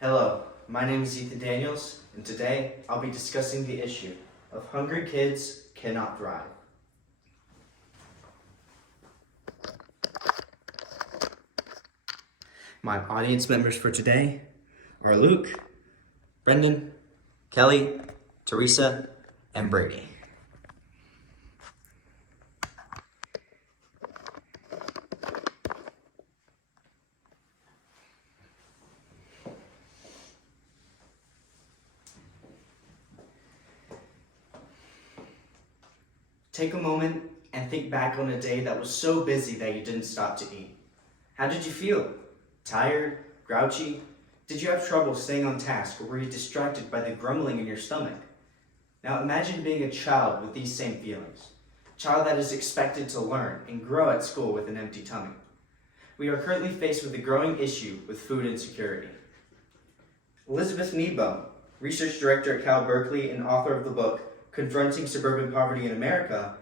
Hello, my name is Ethan Daniels, and today I'll be discussing the issue of hungry kids cannot thrive. My audience members for today are Luke, Brendan, Kelly, Teresa, and Brady. Take a moment and think back on a day that was so busy that you didn't stop to eat. How did you feel? Tired? Grouchy? Did you have trouble staying on task, or were you distracted by the grumbling in your stomach? Now imagine being a child with these same feelings. A child that is expected to learn and grow at school with an empty tummy. We are currently faced with a growing issue with food insecurity. Elizabeth Nebo, research director at Cal Berkeley and author of the book Confronting Suburban Poverty in America,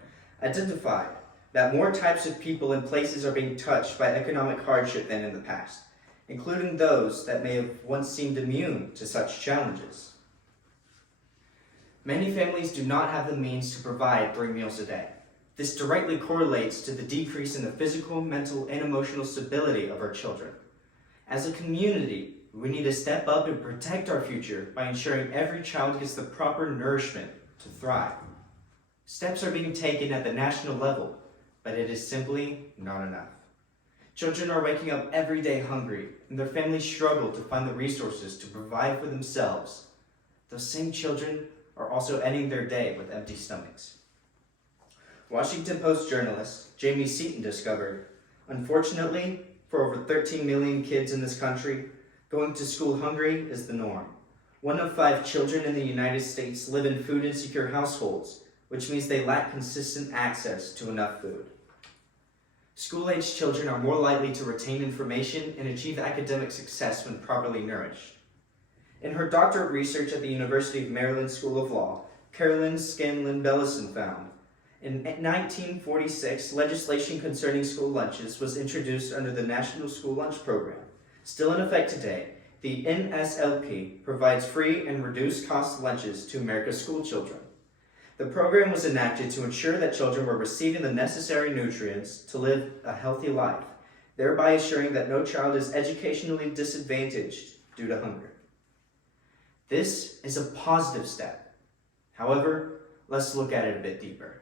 identified that more types of people and places are being touched by economic hardship than in the past, including those that may have once seemed immune to such challenges. Many families do not have the means to provide 3 meals a day. This directly correlates to the decrease in the physical, mental, and emotional stability of our children. As a community, we need to step up and protect our future by ensuring every child gets the proper nourishment to thrive. Steps are being taken at the national level, but it is simply not enough. Children are waking up every day hungry, and their families struggle to find the resources to provide for themselves. Those same children are also ending their day with empty stomachs. Washington Post journalist Jamie Seaton discovered, unfortunately, for over 13 million kids in this country, going to school hungry is the norm. 1 of 5 children in the United States live in food-insecure households, which means they lack consistent access to enough food. School-aged children are more likely to retain information and achieve academic success when properly nourished. In her doctorate research at the University of Maryland School of Law, Carolyn Scanlon-Bellison found, in 1946, legislation concerning school lunches was introduced under the National School Lunch Program. Still in effect today, the NSLP provides free and reduced cost lunches to America's school children. The program was enacted to ensure that children were receiving the necessary nutrients to live a healthy life, thereby ensuring that no child is educationally disadvantaged due to hunger. This is a positive step. However, let's look at it a bit deeper.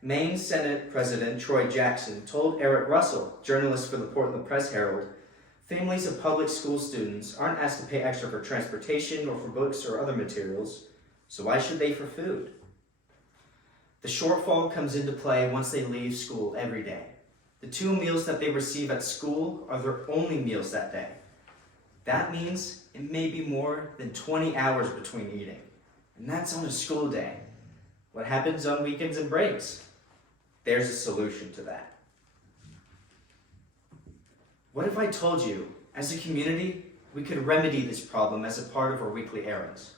Maine Senate President Troy Jackson told Eric Russell, journalist for the Portland Press-Herald, families of public school students aren't asked to pay extra for transportation or for books or other materials, so why should they for food? The shortfall comes into play once they leave school every day. The 2 meals that they receive at school are their only meals that day. That means it may be more than 20 hours between eating, and that's on a school day. What happens on weekends and breaks? There's a solution to that. What if I told you, as a community, we could remedy this problem as a part of our weekly errands?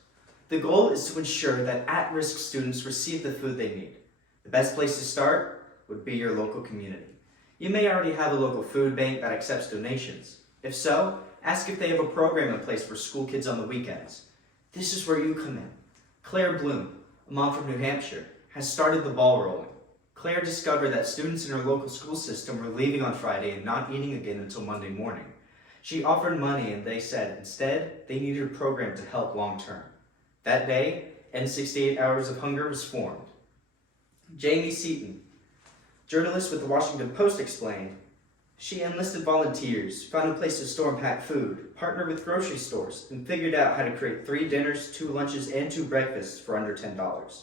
The goal is to ensure that at-risk students receive the food they need. The best place to start would be your local community. You may already have a local food bank that accepts donations. If so, ask if they have a program in place for school kids on the weekends. This is where you come in. Claire Bloom, a mom from New Hampshire, has started the ball rolling. Claire discovered that students in her local school system were leaving on Friday and not eating again until Monday morning. She offered money and they said instead they needed a program to help long term. That day, End 68 Hours of Hunger was formed. Jamie Seaton, journalist with the Washington Post, explained, she enlisted volunteers, found a place to store and pack food, partnered with grocery stores, and figured out how to create 3 dinners, 2 lunches, and 2 breakfasts for under $10.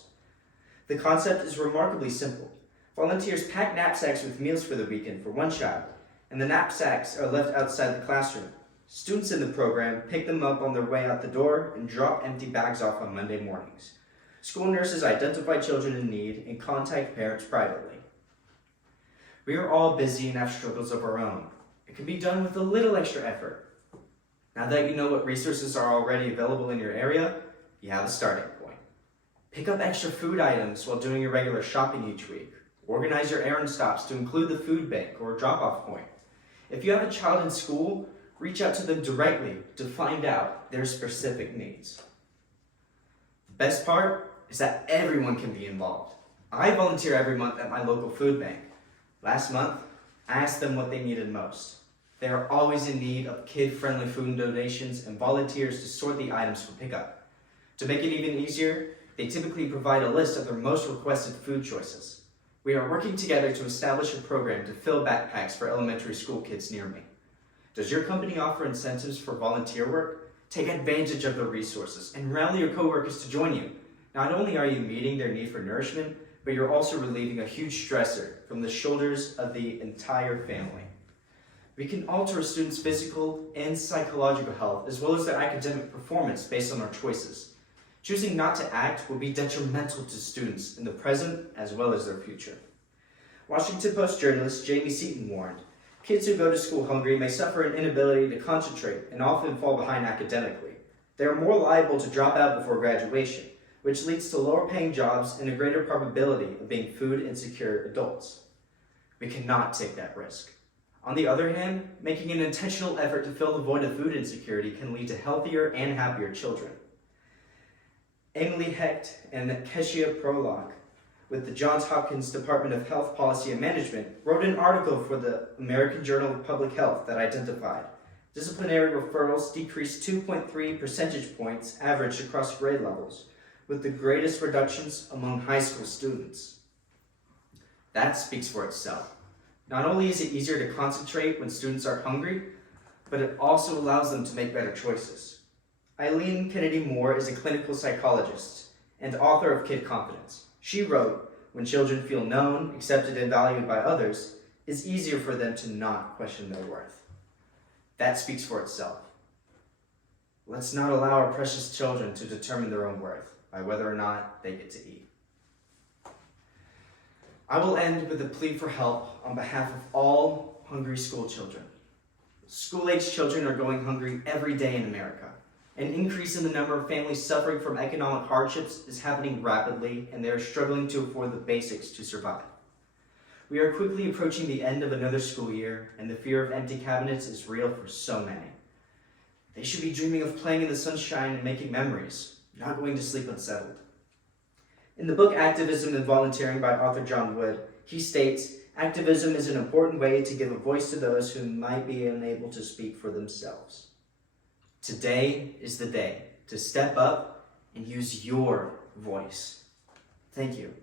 The concept is remarkably simple. Volunteers pack knapsacks with meals for the weekend for 1 child, and the knapsacks are left outside the classroom. Students in the program pick them up on their way out the door and drop empty bags off on Monday mornings. School nurses identify children in need and contact parents privately. We are all busy and have struggles of our own. It can be done with a little extra effort. Now that you know what resources are already available in your area, you have a starting point. Pick up extra food items while doing your regular shopping each week. Organize your errand stops to include the food bank or drop-off point. If you have a child in school, Reach out to them directly to find out their specific needs. The best part is that everyone can be involved. I volunteer every month at my local food bank. Last month, I asked them what they needed most. They are always in need of kid-friendly food donations and volunteers to sort the items for pickup. To make it even easier, they typically provide a list of their most requested food choices. We are working together to establish a program to fill backpacks for elementary school kids near me. Does your company offer incentives for volunteer work? Take advantage of the resources and rally your coworkers to join you. Not only are you meeting their need for nourishment, but you're also relieving a huge stressor from the shoulders of the entire family. We can alter a student's physical and psychological health as well as their academic performance based on our choices. Choosing not to act will be detrimental to students in the present as well as their future. Washington Post journalist Jamie Seaton warned, "Kids who go to school hungry may suffer an inability to concentrate and often fall behind academically. They are more liable to drop out before graduation, which leads to lower paying jobs and a greater probability of being food insecure adults. We cannot take that risk. On the other hand, making an intentional effort to fill the void of food insecurity can lead to healthier and happier children." Emily Hecht and Keshia Prolock with the Johns Hopkins Department of Health Policy and Management wrote an article for the American Journal of Public Health that identified disciplinary referrals decreased 2.3 percentage points averaged across grade levels, with the greatest reductions among high school students. That speaks for itself. Not only is it easier to concentrate when students are hungry, but it also allows them to make better choices. Eileen Kennedy Moore is a clinical psychologist and author of Kid Confidence. She wrote, "When children feel known, accepted, and valued by others, it's easier for them to not question their worth." That speaks for itself. Let's not allow our precious children to determine their own worth by whether or not they get to eat. I will end with a plea for help on behalf of all hungry school children. School-age children are going hungry every day in America. An increase in the number of families suffering from economic hardships is happening rapidly, and they are struggling to afford the basics to survive. We are quickly approaching the end of another school year, and the fear of empty cabinets is real for so many. They should be dreaming of playing in the sunshine and making memories, not going to sleep unsettled. In the book Activism and Volunteering by author John Wood, he states, "Activism is an important way to give a voice to those who might be unable to speak for themselves." Today is the day to step up and use your voice. Thank you.